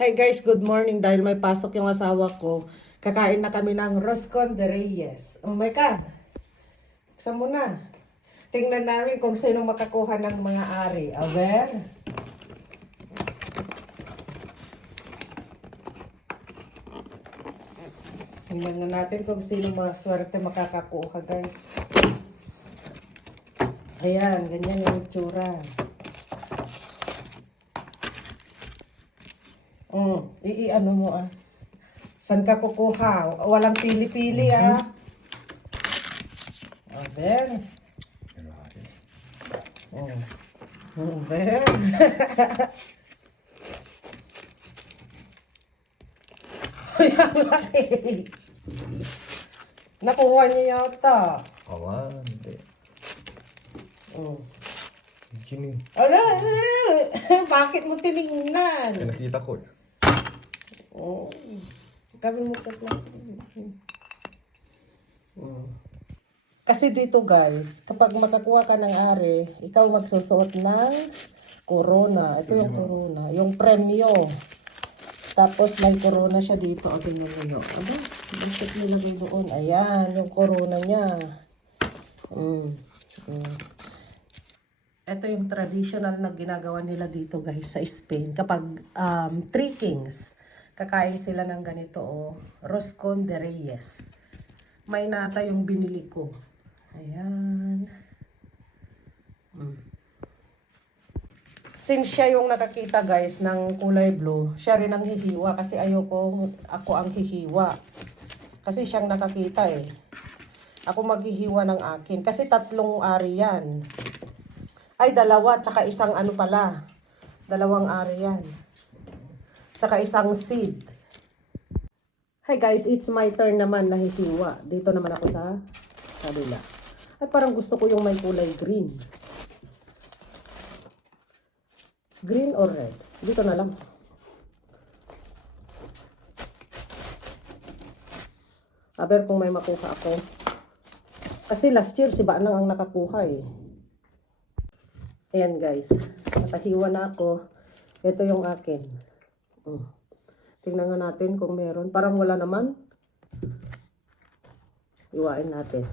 Hi guys, good morning. Dahil may pasok yung asawa ko, kakain na kami ng Roscon de Reyes. Oh my God! Buksan mo na. Tingnan namin kung sino makakuha ng mga ari. Aber? Tingnan na natin kung sino maswerte makakakuha, guys. Ayan, ganyan yung itsura. Ano mo ah. Saan ka kukuha? Walang pili-pili ah. Aber. Aber. Uy, ang laki. Nakuha niya yata. Hindi. Gini. Ala, bakit mo tinignan? Ay, nakita ko. Kami mo ka Kasi dito guys, kapag makakuha ka ng ari, ikaw magsusuot ng corona. Ito yung corona. Yung premyo. Tapos may corona siya dito. O, tingnan mo yun. Aba, bakit nilagay doon? Ayan, yung corona niya. Ito yung traditional na ginagawa nila dito guys sa Spain. Kapag Three Kings, kakain sila ng ganito o Roscon de Reyes. May nata yung binili ko. Ayan. Since siya yung nakakita guys ng kulay blue, siya rin ang hihiwa kasi ayoko ako ang hihiwa. Kasi siyang nakakita eh. Ako maghihiwa ng akin. Kasi 3 ari yan. Ay, 2, tsaka isang ano pala. 2 ari yan. Tsaka isang seed. Hi guys, it's my turn naman na hihiwa. Dito naman ako sa kabila. Ay, parang gusto ko yung may kulay green. Green or red? Dito na lang. Aber kung may makuha ako. Kasi last year si Banang ang nakakuha eh. Ayan guys. Nakahiwa na ako. Ito yung akin. Tingnan nga natin kung meron. Parang wala naman. Iwain natin.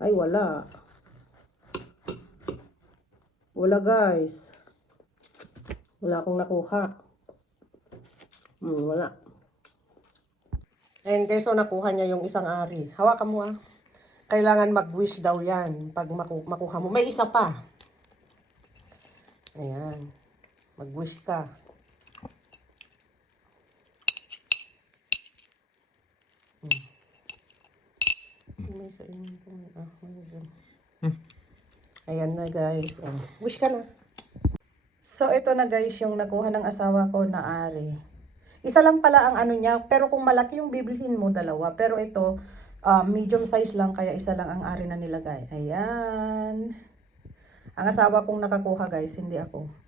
Ay, wala. Wala guys. Wala akong nakuha. Wala. Ayan guys, so nakuha niya yung isang ari. Hawakan mo ah. Kailangan mag-wish daw yan pag makuha mo. May isa pa. Ayan. Mag-wish ka. May sa inyo. Ayan na guys. Wish ka na. So ito na guys yung nakuha ng asawa ko na ari. Isa lang pala ang ano niya. Pero kung malaki yung bibilhin mo, 2. Pero ito, medium size lang. Kaya isa lang ang ari na nilagay. Ayan. Ang asawa kong nakakuha guys, hindi ako.